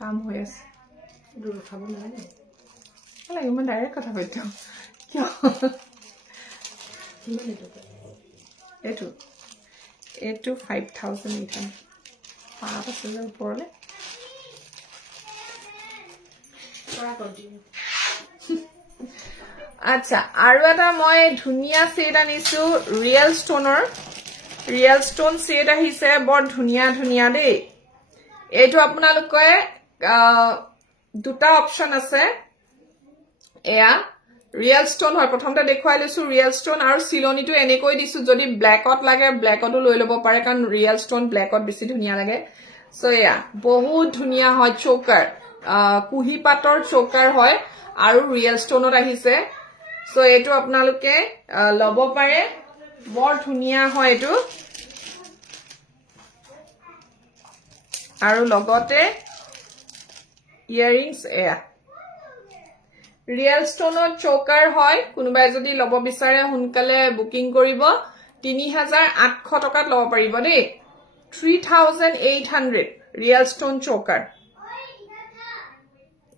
কাম হৈ আছে দূৰ খাব নালাগে লাগে মই ডাইৰেক্ট কথা কৈছো কিয় এটো 5800 পাপ আছে ওপৰলে আচ্ছা আৰু এটা মই ধুনিয়া সেট আনিছো ৰিয়েল ষ্টোনৰ ৰিয়েল ষ্টোন সেট আহিছে বৰ ধুনিয়া ধুনিয়া দেই এইটো আপোনালোকে দুটা অপচন আছে এয়া ৰিয়েল ষ্টোন হয় প্ৰথমতে দেখুৱাই লৈছো ৰিয়েল ষ্টোন আৰু সিলনিটো এনেকৈ দিছো যদি ব্ল্যাকত লাগে ব্ল্যাকতো লৈ লব পাৰে কাৰণ ৰিয়েল ষ্টোন ব্ল্যাকত বেছি ধুনিয়া লাগে সো এয়া বহুত ধুনিয়া হয় চোকাৰ কুহি পাতৰ চোকাৰ হয় আৰু ৰিয়েল ষ্টোনত আহিছে সো এটো আপোনালোকে লব পাৰে বৰ ধুনিয়া হয় এটো আৰু লগতে ইয়াৰিংস এয়া ৰিয়েল ষ্টোনৰ চোকাৰ হয় কোনোবাই যদি লব বিচাৰে হুনকালে বুকিং কৰিব 3800 টকাত লব পাৰিব দেই 3800 ৰিয়েল ষ্টোন চোকাৰ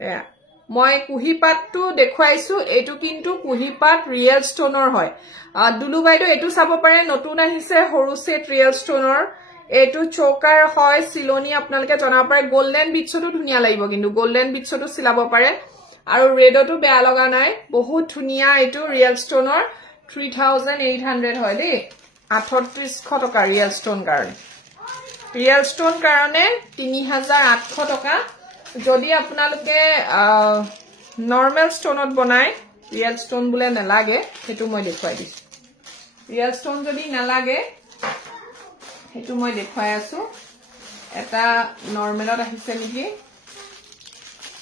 এয়া মই কুহিপাতটো দেখুৱাইছো এটো কিন্তু কুহিপাত ৰিয়েল ষ্টোনৰ হয় দুলু বাইদো এটো চাব পাৰে নতুন আহিছে হৰু সেট ৰিয়েল ষ্টোনৰ এটো চোকাৰ হয় সিলনি আপোনালোকে জনা পাৰে গোল্ডেন বিটছটো ধুনিয়া লাগিব কিন্তু গোল্ডেন বিটছটো সিলাব পাৰে আৰু ৰেডটো বেয়া লগা নাই বহুত ধুনিয়া এটো ৰিয়েল ষ্টোনৰ 3800 হয় দেই 3800 টকা ৰিয়েল ষ্টোন কাৰণে 3800 টকা যদি আপোনালোকে নৰমাল স্টোনত বনাই ৰিয়েল স্টোন বলে নালাগে হেতু মই দেখুৱাই দিছো ৰিয়েল স্টোন যদি নালাগে হেতু মই দেখুৱাই আছো এটা নৰমালত আহিছে নেকি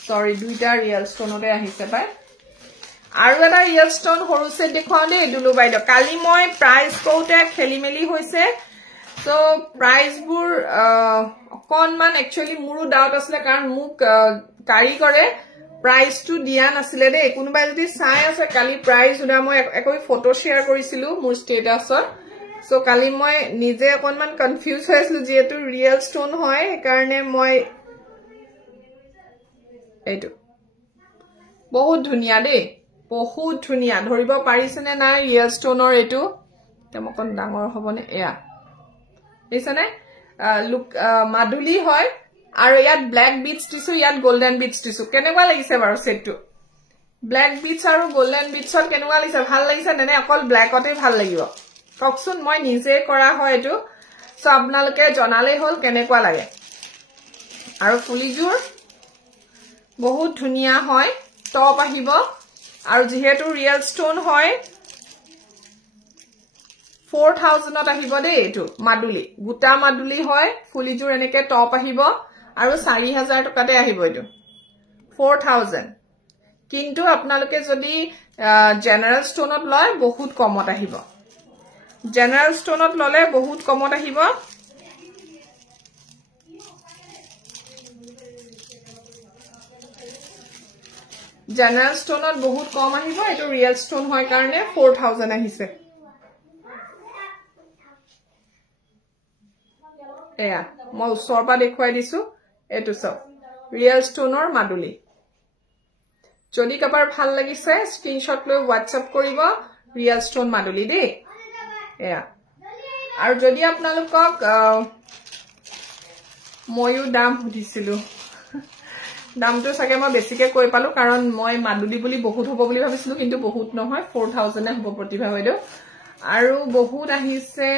সৰি দুইটা ৰিয়েল স্টোনতে আহিছে পাই আৰু এটা ৰিয়েল স্টোন হৰু সেট দেখুৱাও দে দুলু বাইদ কালি মই প্ৰাইস কোতে খেলিমেলি হৈছে সো প্ৰাইস বুৰ অকনমান একচুয়ালি মুৰু ডাউট আছিল কাৰণ মুক কাৰিকৰে প্রাইস টু দিয়া নাছিলে দে কোনোবাই যদি চাই আছে কালি প্রাইস উদা মই একই ফটো শেয়ার কৰিছিলো মোৰ স্ট্যাটাসত সো কালি মই নিজে অকনমান কনফিউজ হৈছিলো যেটো ৰিয়েল স্টোন হয় কাৰণে মই এইটো বহুত ধুনিয়া দে বহুত ধুনিয়া ধৰিব পাৰিছেনে না ৰিয়েল স্টোনৰ এটো তেমকন ডাঙৰ হবনে এয়া দিছনে লুক মাদুলি হয় আৰু ইয়াত ব্ল্যাক বিটস দিছো ইয়াত গোল্ডেন বিটস দিছো কেনেকুৱা লাগিছে বাৰু সেটটো ব্ল্যাক বিটস আৰু গোল্ডেন বিটছত কেনেকুৱা লাগিছে ভাল লাগিছে নে অকল ব্ল্যাকতে ভাল লাগিব ককচোন মই নিজে কৰা হয় এটো সো আপোনালোকে জনালে হল কেনেকুৱা লাগে আৰু ফুলিজুৰ বহুত ধুনিয়া হয় টপ আহিব আৰু যেহেতু ৰিয়েল স্টোন হয় 4000 ত আহিব দে এটো মাদুলি গুটা মাদুলি হয় ফুলিজুৰ এনেকে টপ আহিব আৰু 4000 টকাতে আহিব এটো 4000 কিন্তু আপোনালোকে যদি জেনাৰেল স্টোনত লয় বহুত কমত আহিব জেনাৰেল স্টোনত ললে বহুত কমত আহিব জেনাৰেল স্টোনত বহুত কম আহিব এটো ৰিয়েল স্টোন হয় কাৰণে 4000 আহিছে এয়া মই ওচৰপা দেখুৱাই দিছো এটো সব ৰিয়েল স্টোনৰ মাদুলি যদি কাবাৰ ভাল লাগিছে স্ক্ৰিনশ্বট লৈ WhatsApp কৰিব ৰিয়েল স্টোন মাদুলি দে এয়া আৰু যদি আপোনালোকক ময়ো দাম সুধিছিলো দামটো সাকে মই বেছিকে কৈ পালো কাৰণ মই মাদুলি বুলি বহুত হ'ব বুলি ভাবিছিলো কিন্তু বহুত নহয় 4000 এ হ'ব প্ৰতিভা হয়দো আৰু বহুত আহিছে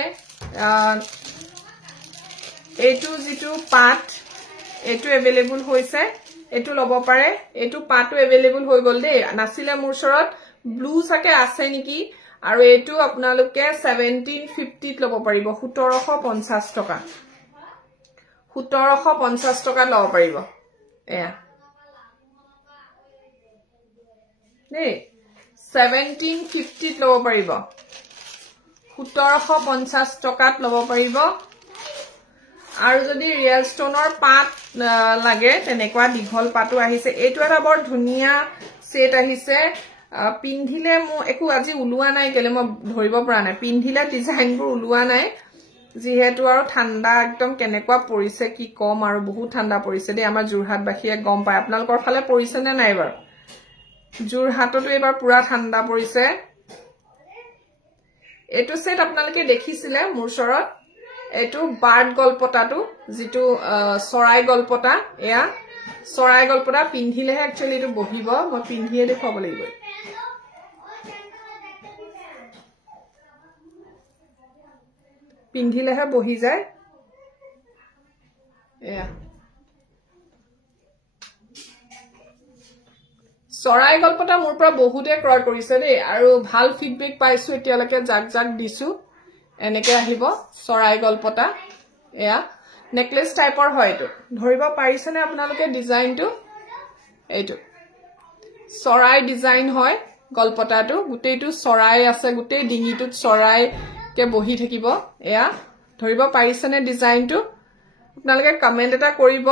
এটো যেটো পাট এটো अवेलेबल হৈছে এটো লব পাৰে এটো পাটও अवेलेबल হৈ গল দে নাছিলে মোৰ শৰত ব্লু সাকে আছে নেকি আৰু এটো আপোনালোকে 1750 ত লব পাৰিব 1750 টকা 1750 টকা লব পাৰিব এয়া নে 1750 ত লব পাৰিব 1750 টকাত লব পাৰিব আৰু যদি ৰিয়েল স্টোনৰ পাট লাগে তেনেকুৱা দীঘল পাটো আহিছে এটো এটা বৰ ধুনিয়া সেট আহিছে পিন্ধিলে মো একো আজি উলুৱা নাই কেলে মই ধৰিব পৰা নাই পিন্ধিলে ডিজাইনবোৰ উলুৱা নাই যেহেতু আৰু ঠাণ্ডা একদম কেনেকুৱা পৰিছে কি কম আৰু বহুত ঠাণ্ডা পৰিছে দে আমাৰ জুৰহাট বাখিয়ে গম পায় আপোনালোকৰ ফালে পৰিছে নে নাই বাৰু জুৰহাটতো এবাৰ পুৰা ঠাণ্ডা পৰিছে এটো সেট আপোনালোকে দেখিছিলে মোৰ শৰত এটো বাৰ্ড গলপটাটো যেটো সৰাই গলপটা এয়া সৰাই গলপটা পিন্ধিলেহে একচুয়ালি এটো বহিব মই পিন্ধিয়ে দেখাব লাগিব পিন্ধিলেহে বহি যায় এয়া চৰাই গল্পটা মোৰ পৰা বহুতে ক্ৰয় কৰিছে দেই আৰু ভাল ফিডবেক পাইছো এতিয়ালৈকে জাক জাক দিছো এনেকে আহিব চৰাই গল্পটা এয়া নেকলেস টাইপৰ হয় এটো ধৰিব পাৰিছেনে আপোনালোকে ডিজাইনটো এইটো চৰাই ডিজাইন হয় গল্পটাটো গুটেইটো চৰাই আছে গুটেই ডিঙিটোত চৰাই কে বহি থাকিব এয়া ধৰিব পাৰিছেনে ডিজাইনটো আপোনালোকে কমেন্ট এটা কৰিব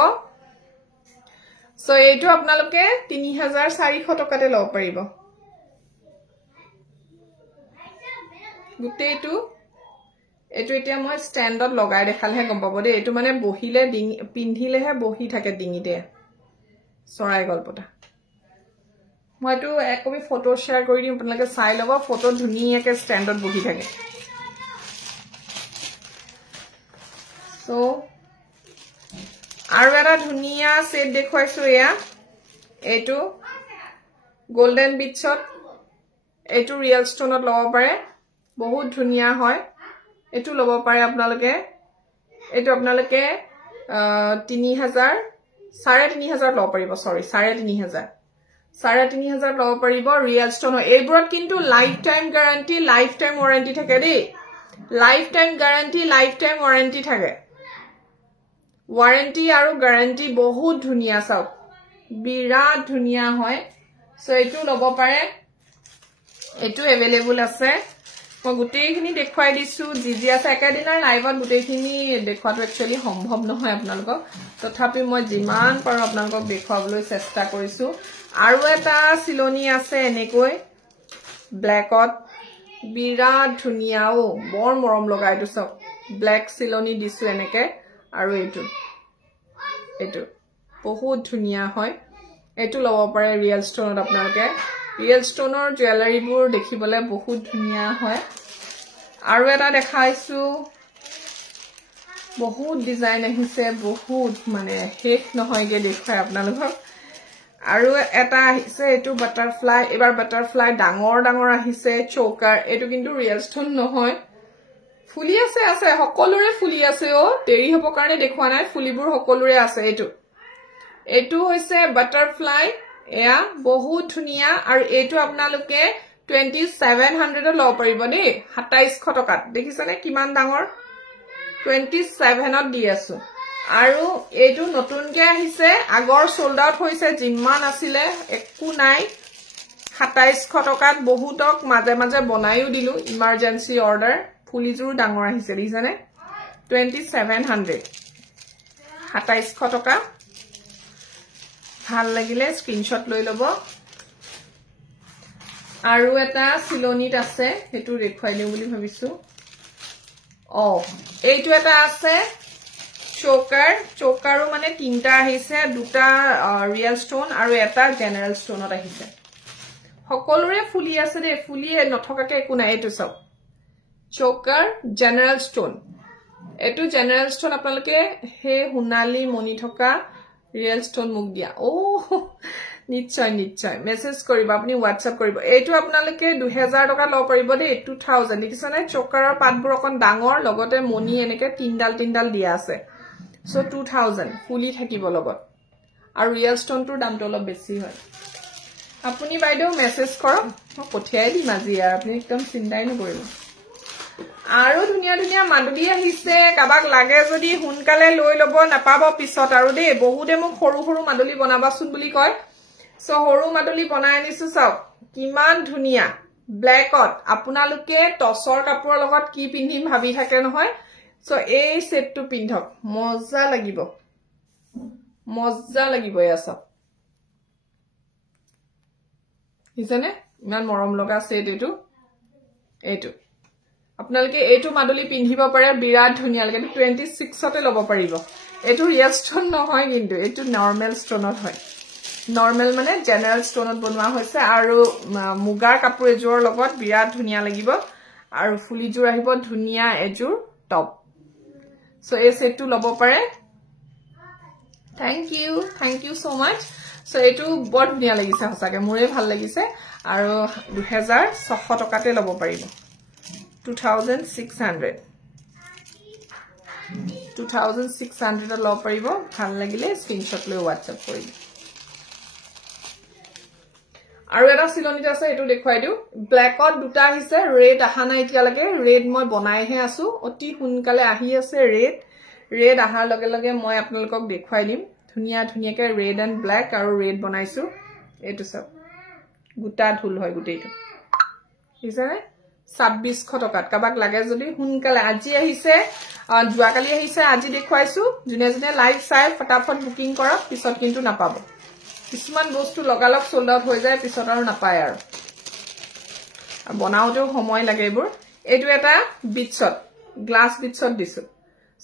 সো এইটো আপোনালোকে 3400 টকাতে লব পাৰিব গুটেইটো এটো এতিয়া মই ষ্টেণ্ডত লগাই দেখালহে গম পাব দে এটো মানে বহিলে পিন্ধিলেহে বহি থাকে ডিঙিতে চৰাই গল্পটা মই তো এক কপি ফটো শেয়াৰ কৰি দিম আপোনালোকে চাই লব ফটো ধুনিয়াকে ষ্টেণ্ডত বহি থাকে সো আৰু এটা ধুনিয়া সেট দেখুৱাইছো এয়া এটো গোল্ডেন বিটছত এটো ৰিয়েল ষ্টনত লব পাৰে বহুত ধুনিয়া হয় এটো লব পাৰে আপোনালোকে এটো আপোনালোকে 3000 3500 লব পাৰিব সৰি 3500 3500 লব পাৰিব ৰিয়েল ষ্টন এইবোৰত কিন্তু life time guarantee life time warranty থাকে দেই life time guarantee life time warranty থাকে ওয়াৰেন্টি আৰু গ্যাৰান্টি বহুত ধুনিয়া চাও বিৰাট ধুনিয়া হয় সো এটো লব পাৰে এটো अवेलेबल আছে মই গুটেইখিনি দেখুৱাই দিছো জিজি আছে একেদিনৰ লাইভত গুটেইখিনি দেখুৱাটো একচুয়ালি সম্ভৱ নহয় আপোনালোকক তথাপি মই যিমান পাৰো আপোনালোকক দেখুৱাবলৈ চেষ্টা কৰিছো আৰু এটা সিলনি আছে এনেকৈ ব্ল্যাকত বিৰাট ধুনিয়াও বৰ মৰম লগাইটো সব ব্ল্যাক সিলনি দিছো এনেকে আৰু এটো বহুত ধুনিয়া হয় এটো লব পাৰে ৰিয়েল ষ্টনত আপোনালোকে ৰিয়েল ষ্টনৰ জুৱেলাৰীবোৰ দেখিবলৈ বহুত ধুনিয়া হয় আৰু এটা দেখাইছো বহুত ডিজাইন আহিছে বহুত মানে শেষ নহয়গে দেখুৱাই আপোনালোকক আৰু এটা আহিছে এটো বাটাৰফ্লাই এবাৰ বাটাৰফ্লাই ডাঙৰ ডাঙৰ আহিছে চোকাৰ এটো কিন্তু ৰিয়েল ষ্টন নহয় ফুলি আছে সকলোৰে ফুলি আছে দেৰি হ'ব কাৰণে দেখুৱা নাই ফুলিবোৰ সকলোৰে আছে এটো হৈছে বাটাৰফ্লাই এয়া বহুত ধুনিয়া আৰু এটো আপোনালোকে 2700 লব পাৰিব দেই 2700 টকাত দেখিছানে কিমান ডাঙৰ 27 ত দি আছো আৰু এটো নতুনকে আহিছে আগৰ সোল্ড আউট হৈছে যিমান আছিল একো নাই 2700 টকাত বহুতক মাঝে মাঝে বনাইও দিলো ইমার্জেন্সি অৰ্ডাৰ ফুলিজুৰ ডাঙৰ আহিছে দেখিছানে 2700 2700 টকা ভাল লাগিলে স্ক্ৰিনশ্বট লৈ লব আৰু এটা সিলনিত আছে হেতু দেখুৱাই দিও বুলি ভাবিছো এইটো এটা আছে চোকাৰো মানে তিনটা আহিছে দুটা ৰিয়েল ষ্টন আৰু এটা জেনাৰেল ষ্টনত আহিছে সকলোৰে ফুলি আছে দে ফুলি নথকাকে একো নাই এটো সব চোকাৰ জেনাৰেল ষ্টন এটো জেনাৰেল ষ্টন আপোনালোকে হে হুনালি মনি থকা ৰিয়েল ষ্টন মুক দিয়া নিশ্চয় মেসেজ কৰিব আপুনি WhatsApp কৰিব এইটো আপোনালোকে 2000 টকা লব পাৰিব দে 2000 দেখিছনে চোকাৰৰ পাতবোৰ অকন ডাঙৰ লগতে মনি এনেকে তিনডাল দিয়া আছে সো 2000 ফুলি থাকিব লগত আৰু ৰিয়েল ষ্টনটোৰ দামটো অলপ বেছি হয় আপুনি বাইদেউ মেসেজ কৰক মই পঠিয়াই দিম আজি আৰু আপুনি একদম চিন্তাই নকৰিব আৰু ধুনিয়া মাদুলি আহিছে কাবাক লাগে যদি হুনকালে লৈ লব নাপাব পিছত আৰু দেই বহুতে মোক সৰু মাদুলি বনাবাচোন বুলি কয় সো সৰু মাদুলি বনাই আনিছো সব কিমান ধুনিয়া ব্ল্যাকত আপোনালোকে টসৰ কাপোৰৰ লগত কি পিন্ধিম ভাবি থাকে নহয় সো এই সেটটো পিন্ধক মজা লাগিব এয়া সব হিজনে ইমান মৰম লগা সেট এইটো আপোনালোকে এইটো মাদুলি পিন্ধিব পাৰে বিৰাট ধুনিয়া লাগে 26 তে লব পাৰিব এইটো ৰিয়েল ষ্টন নহয় কিন্তু এইটো নৰমাল ষ্টনত হয় নৰমাল মানে জেনাৰেল ষ্টনত বনোৱা হৈছে আৰু মুগাৰ কাপোৰ এজোৰ লগত বিৰাট ধুনিয়া লাগিব আৰু ফুলিজোৰ আহিব ধুনিয়া এজোৰ টপ সো এই সেটটো লব পাৰে thank you so mass so এইটো বৰ ধুনিয়া লাগিছে হসাকে মোৰে ভাল লাগিছে আৰু 2600 টকাতে লব পাৰিব 2600 2600 লব পাৰিব ভাল লাগিলে স্ক্ৰিনশ্বট লৈ WhatsApp কৰিম আৰু এটা চিলনিত আছে এটো দেখুৱাই দিও ব্ল্যাকত দুটা আহিছে ৰেড আহা নাই এতিয়া লাগে ৰেড মই বনাইহে আছো অতি হুনকালে আহি আছে ৰেড আহাৰ লগে লগে মই আপোনালোকক দেখুৱাই দিম ধুনিয়া ধুনিয়াকে ৰেড এন্ড ব্ল্যাক আৰু ৰেড বনাইছো এটো সব গুটা ঢুল হয় গুটেইটো হিসাবে 2600 টকাত কাবাক লাগে যদি হুনকালে আজি আহিছে জুৱাকালি আহিছে আজি দেখুৱাইছো জুনে জুনে লাইভ চাই ফটাফট বুকিং কৰক পিছত কিন্তু নাপাব কিছুমান বস্তু লগালক সোল্ড আউট হৈ যায় পিছত আৰু নাপায় আৰু বনাওতেও সময় লাগে এবোৰ এটো এটা বিটছত গ্লাস বিটছত দিছো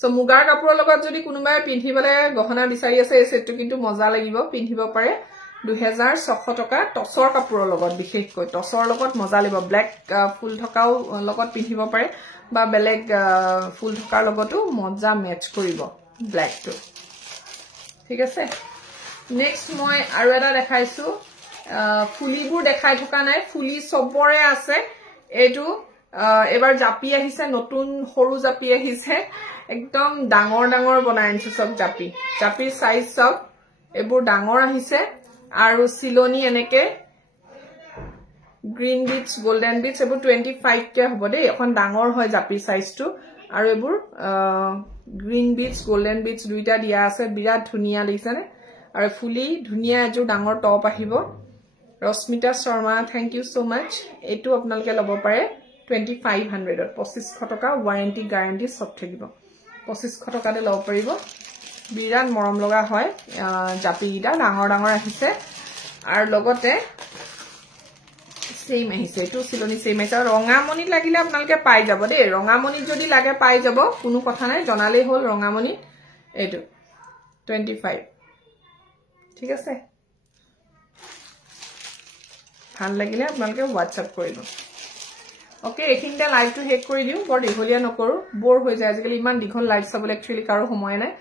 সো মুগাৰ কাপোৰৰ লগত যদি কোনোবাই পিন্ধিবলে গহনা বিচাৰি আছে এই সেটটো কিন্তু মজা লাগিব পিন্ধিব পাৰে 2600 টকা টসৰ কাপোৰৰ লগত বিশেষকৈ টসৰ লগত মজা লাগিব ব্ল্যাক ফুল থকাও লগত পিন্ধিব পাৰে বা বেলেগ ফুল থকাৰ লগতো মজা মেচ কৰিব ব্ল্যাকটো ঠিক আছে নেক্সট মই আৰু এটা দেখাইছো ফুলিবোৰ দেখাই থকা নাই ফুলি সবৰে আছে এটো এবাৰ জাপি আহিছে নতুন সৰু জাপি আহিছে একদম ডাঙৰ ডাঙৰ বনাই আনিছে সব জাপিৰ সাইজ সব এবোৰ ডাঙৰ আহিছে আৰু সিলনি এনেকে গ্ৰীন বিটস গোল্ডেন বিটস এবোৰ 25 কে হ'ব দেই এখন ডাঙৰ হয় জাপি সাইজটো আৰু এবোৰ গ্ৰীন বিটস গোল্ডেন বিটস দুইটা দিয়া আছে বিৰাট ধুনিয়া লাগিছে আৰু ফুলি ধুনিয়া এজু ডাঙৰ টপ আহিব Rashmita Sharma thank you so much এটো আপোনালোকে লব পাৰে 2500 2500 টকা ওয়াৰেন্টি গ্যাৰান্টি সব থাকিব 2500 টকাতে লব পাৰিব বিৰাট মৰম লগা হয় জাপিটা ডাঙৰ ডাঙৰ আহিছে আৰু লগতে সেম আহিছে এটো সিলনি সেম আহিছে ৰঙামণি লাগিলে আপোনালোকে পাই যাব দেই ৰঙামণি যদি লাগে পাই যাব কোনো কথা নাই জনালেই হল ৰঙামণি এটো 25 ঠিক আছে ভাল লাগিলে আপোনালোকে WhatsApp কৰিব ওকে এখিনটা লাইভটো হেক কৰি দিও বৰ দীঘলীয়া নকৰো বৰ হৈ যায় আজিকালি ইমান দীঘল লাইভ চাবলৈ একচুয়ালি কাৰো সময় নাই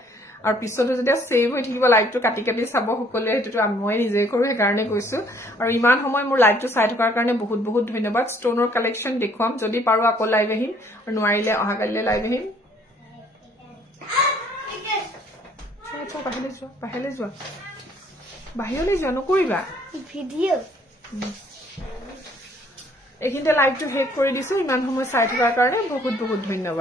আৰু পিছতো যদি সেভ হৈ থাকিব লাইভটো কাটি কাটি চাব সকলোৱে হেতুটো মই নিজে কৰো এই কাৰণে কৈছো আৰু ইমান সময় মোৰ লাইভটো চাই থকাৰ কাৰণে বহুত বহুত ধন্যবাদ ষ্টনৰ কালেকচন দেখুৱাম যদি পাৰো আকৌ লাইভ আহিম আৰু নোৱাৰিলে অহাকালিলে লাইভ আহিম বাহিৰলৈ যোৱা নকৰিবা ভিডিও এইখিনতে লাইভটো হেক কৰি দিছো ইমান সময় চাই থকাৰ কাৰণে বহুত বহুত ধন্যবাদ